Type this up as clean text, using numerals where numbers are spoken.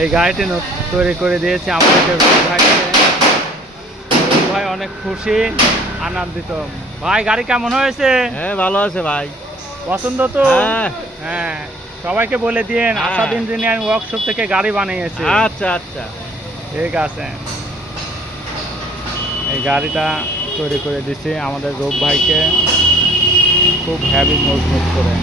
এই গাড়িটি তৈরি করে দিয়েছে আমাদেরকে ভাই অনেক খুশি আনন্দিত। ভাই গাড়ি কেমন হয়েছে? হ্যাঁ ভালো আছে ভাই, পছন্দ তো? হ্যাঁ হ্যাঁ, সবাইকে বলে দিন আসাদ ইঞ্জিনিয়ারিং ওয়ার্কশপ থেকে গাড়ি বানিয়েছে। আচ্ছা আচ্ছা ঠিক আছে। এই গাড়িটা তৈরি করে দিচ্ছে আমাদের রূপ ভাইকে, খুব হেভি মজবুত করে।